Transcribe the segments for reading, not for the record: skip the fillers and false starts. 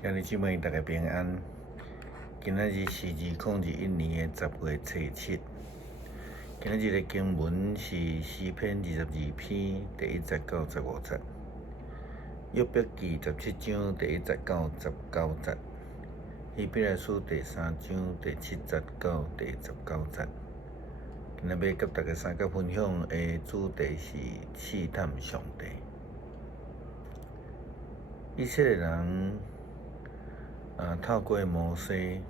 兄弟姊妹，大家平安。今仔日是2021年10月7日。今仔日的经文是诗篇22篇第1节到15节，约伯记17章第1节到19节，希伯来书第3章第7节到第19节。今仔要甲大家三角分享的主题是试探上帝。以色列人透过摩西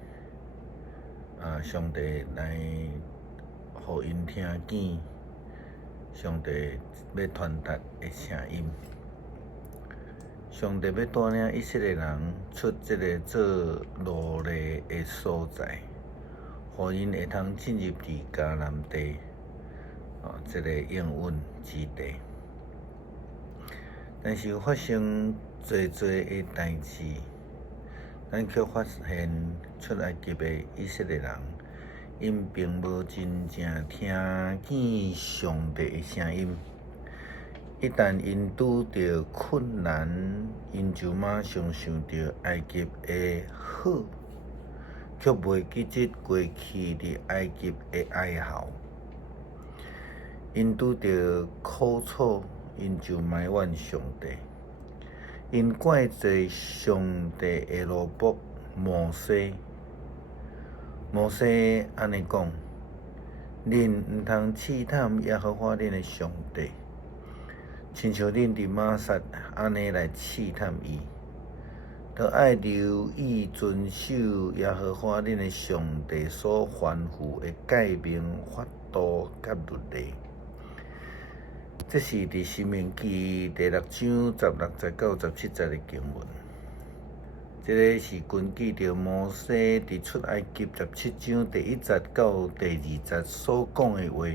上帝来互因听见上帝要传达的声音。上帝要带领以色列人出这个做奴隶的所在，互因会通进入伫迦南地这个应允之地。但是有发生多的代志，咱却发现出埃及的以色列人，因并无真正听见上帝的声音。一旦因拄着困难，因就马上想着埃及的好，却袂记得过去伫埃及的哀嚎。因拄着苦楚，因就埋怨上帝。因怪罪上帝的奴仆摩西。摩西安尼讲：恁毋通试探耶和华恁的上帝，亲像恁伫玛撒安尼来试探伊，着爱留意遵守耶和华恁的上帝所吩咐的诫命、法度甲律例。这是伫申命记第6章16节到17节的经文。这个是根据着摩西伫出埃及17章第1节到第2节所讲的话。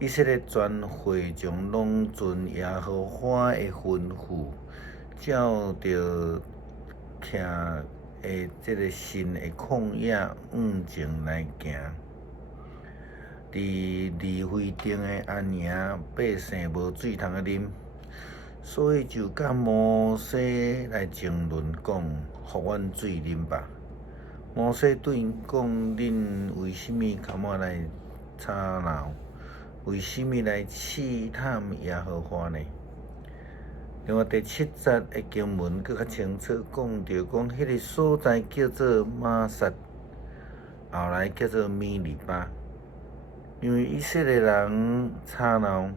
以色列全会众拢遵耶和华的吩咐，照着徛的这个新的旷野前来行。伫利非定的安营，百姓无水通啉，所以就甲摩西来争论讲：互阮水啉吧。摩西对因讲：恁为什么较满来吵闹？为什么来试探耶和华呢？另外第7节的经文更较清楚讲着讲，迄个所在叫做玛撒，后来叫做米利巴。因为以色列人吵闹，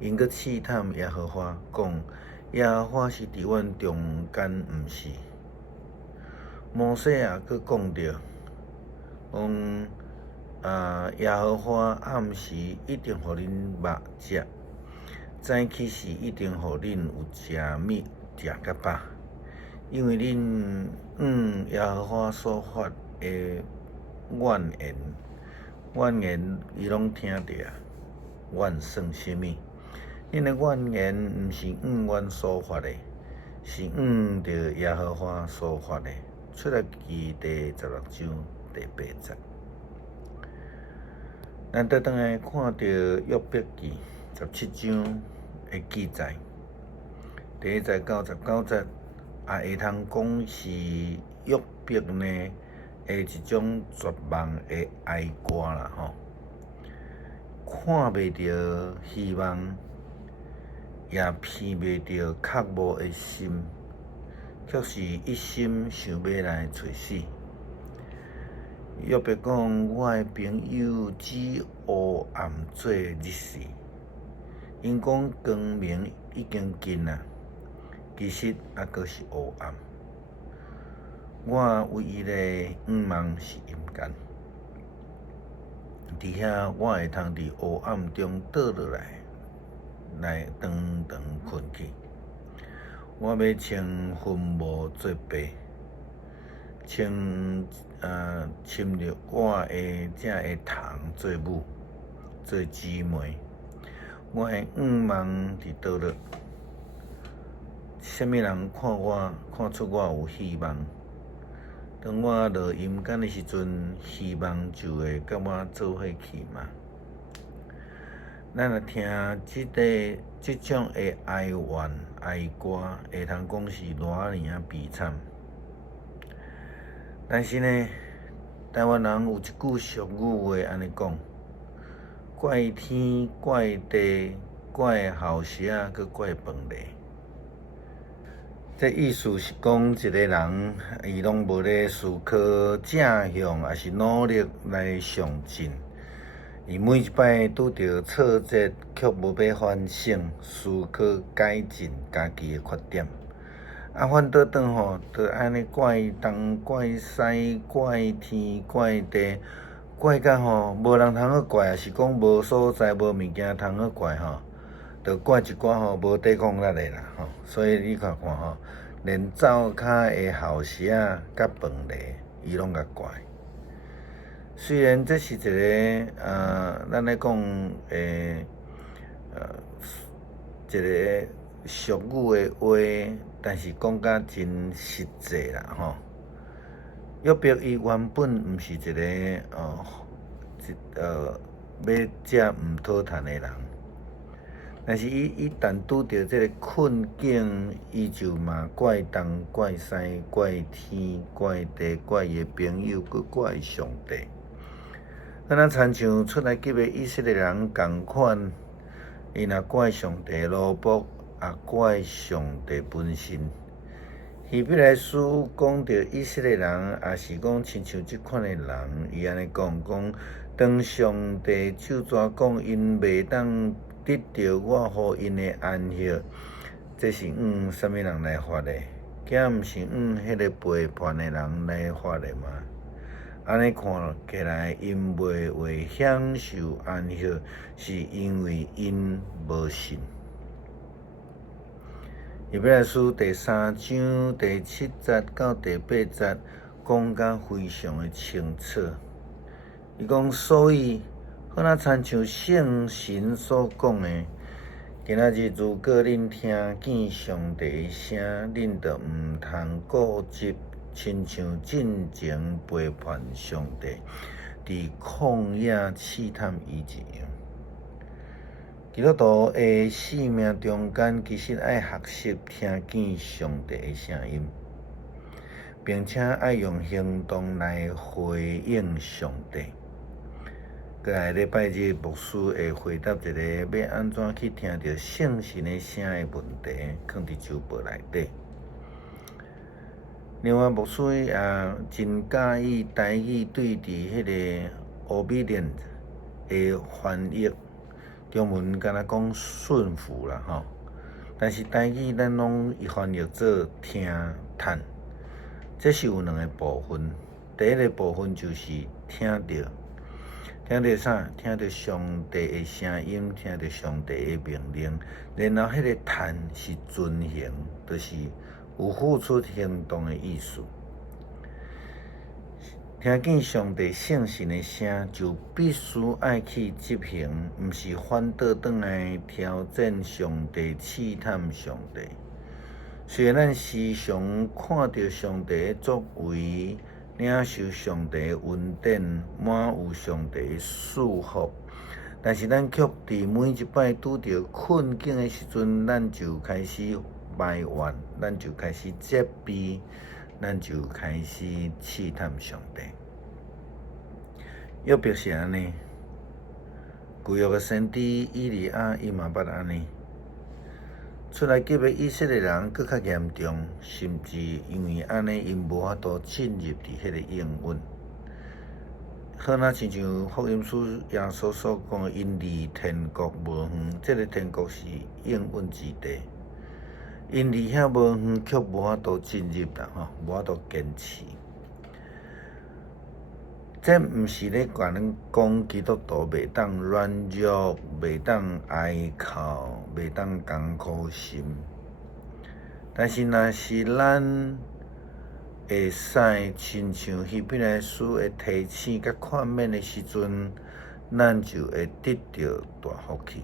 因搁试探耶和华，讲耶和华是伫阮中间，毋是。摩西也搁讲着，讲耶和华暗时一定互恁肉食，早起时一定互恁有食物食甲饱，因为恁耶和华所发的怨言。怨言伊拢听着啊，怨算什么？恁的怨言毋是阮所发的，是着耶和华所发的。出埃及第16章第8节。咱倒转来看着约伯记17章的记载，第1节到19节，会通讲是约伯呢一种绝望的哀歌啦吼，看袂到希望，也闻袂到渴慕的心，却是一心想要来找死。约伯讲：我的朋友只黑暗做日时，因讲光明已经近啊，其实还阁是黑暗。我唯一的愿望是阴间，伫遐我会通伫黑暗中倒落来长长困去。我要穿坟墓做被，侵入我的这个堂做母，做姊妹。我的愿望伫倒落？什么人看出我有希望？当我落阴间的时阵，希望就会甲我做伙去嘛。咱若听即种的哀怨哀歌，会通讲是偌尔悲惨。但是呢，台湾人有一句俗语话安尼讲：怪天、怪地、怪后食仔，佮怪饭粒。这意思是讲，一个人伊拢无咧思考正向，还是努力来上进。伊每一摆拄着挫折，却无要反省、思考、改进家己的缺点。反倒转吼，就安尼怪东、怪西、怪天、怪地，怪甲吼无人通去怪，也是讲无所在、无物件通去怪吼，就怪一寡吼无抵抗力的啦吼。所以你看看吼，连灶骹的后食仔甲饭粒，伊拢甲怪。虽然这是一个咱咧讲一个俗语的话，但是讲甲真实际啦吼。约伯伊原本毋是一个要食毋讨趁的人，但是伊但拄着这个困境，伊就嘛怪东怪西怪天怪地怪伊的朋友，佮怪上帝。敢若亲像出来急的以色列人共款，伊若怪上帝奴仆，也怪上帝本身。希伯来书讲到以色列人，也是讲亲像即款的人，伊安尼讲，当上帝咒诅讲因袂当得到我互因的安息，这是啥物人来发的？敢毋是迄个背叛的人来发的吗？安尼看起来，因袂为享受安息，是因为因无信。希伯来书第3章第7节到第8节，讲甲非常的清楚。伊讲，所以好若亲像圣神所讲的，今仔日如果恁听见上帝的声，恁就毋通固执，亲像进前背叛上帝，伫旷野试探伊一样。基督徒的生命中间，其实爱学习听见上帝的声音，并且爱用行动来回应上帝。过来礼拜日，牧师会回答一个要安怎去听到圣神的声的问题，放伫周报内底。另外，牧师也真介意台语对伫迄个 obedient 的翻译，中文敢若讲顺服啦吼。但是台语咱拢翻译做听叹，这是有两个部分。第一个部分就是听到啥？听到上帝的声音，听到上帝的命令，然后迄个叹是遵行，就是有付出行动的意思。听见上帝圣神的声，就必须爱去执行，毋是反倒转来挑战上帝、试探上帝。虽然咱时常看到上帝的作为，领受上帝的恩典，满有上帝的祝福，但是咱却伫每一摆拄着困境的时阵，咱就开始埋怨，咱就开始责备，咱就开始试探上帝。约伯是安尼，旧约的先知以利亚伊嘛捌安尼。出来急的以色列人更较严重，甚至因为安尼，因无法度进入伫迄个应允。好若亲像福音书耶稣所讲的，因离天国无远，这个天国是应允之地。因离遐无远，却无法度进入啦吼，无法度坚持。这毋是咧甲咱讲基督徒袂当软弱，袂当哀哭，袂当艰苦心。但是若是咱会使亲像希伯来书的提醒甲劝勉的时阵，咱就会得到大福气。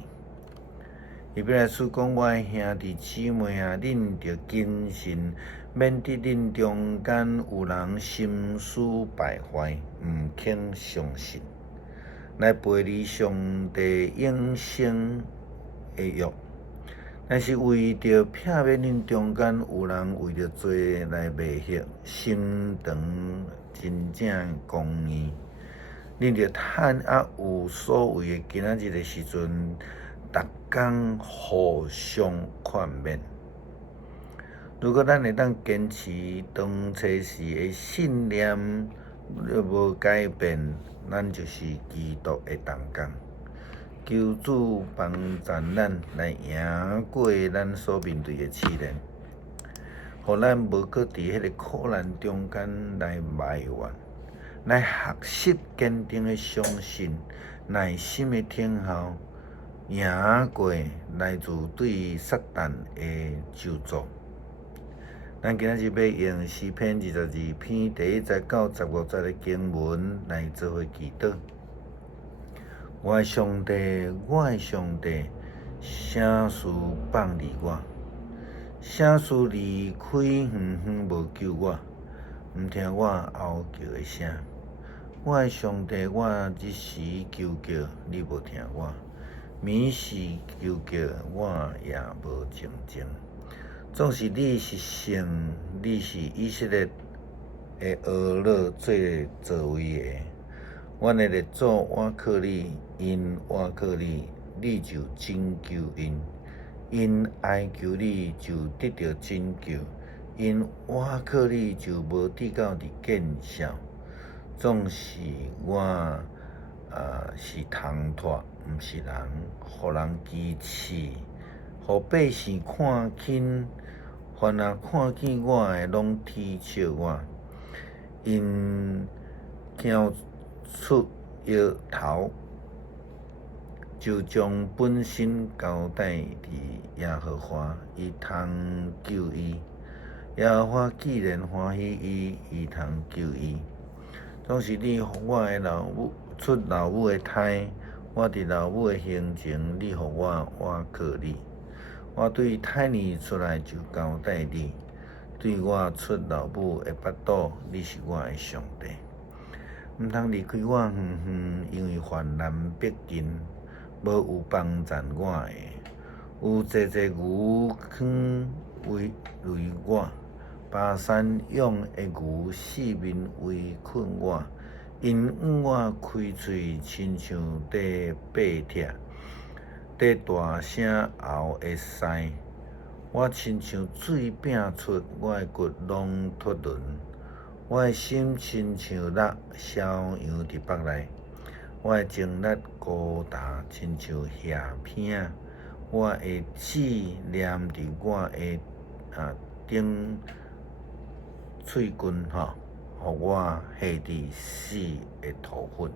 希伯来书讲：我的兄弟姊妹啊，恁着谨慎，免得恁中间有人心思败坏，毋肯相信。来背离上帝永生的约。但是为着片面因中间有人为着罪来卖血，心肠真正公义。恁着趁有所谓的今仔日的时阵，逐工互相劝勉。如果咱会当坚持当初时的信念，无改变，咱就是基督的同工。求主帮助咱来赢过咱所面对的试炼，互咱无搁伫迄个苦难中间来埋怨，来学习坚定的相信，耐心的听候，赢过来自对撒旦的咒诅。咱今仔日要用诗篇22篇第1节到15节的经文来做伙祈祷。我的上帝，我的上帝，啥事放离我？啥事离开远远无救我？毋听我哀求的声。我的上帝，我一时求叫，你无听我；暝时求叫，我也无静静。总是你是圣，你是以色列的俄勒做位的。阮的列祖倚靠你，因倚靠你，你就拯救因；因哀求你，就得到拯救；因倚靠你，就无跌到伫见笑。总是我是通脱，毋是人，互人讥刺，互百姓看轻。凡看见我的，拢讥笑我，因惊出摇头，就将本身交代伫耶和华，伊通救伊。耶和华既然欢喜伊，伊通救伊。总是你互我的老母出老母的胎，我伫老母的胸前，你互我倚靠你。我对胎儿出来就交代你，对我出老母的腹肚，你是我的上帝。毋通离开我远远，因为患难逼近，无有帮助我的。有济济牛圈围我，巴山涌的牛四面围困我，因往我开喙，亲像在爬拆。在大声喉的嘶，我亲像水摒出，我的骨拢脱轮，我的心亲像蜡烧羊伫腹内，我的精力高大，亲像叶片，我的指黏伫我的顶喙根，互我下伫死的土粉。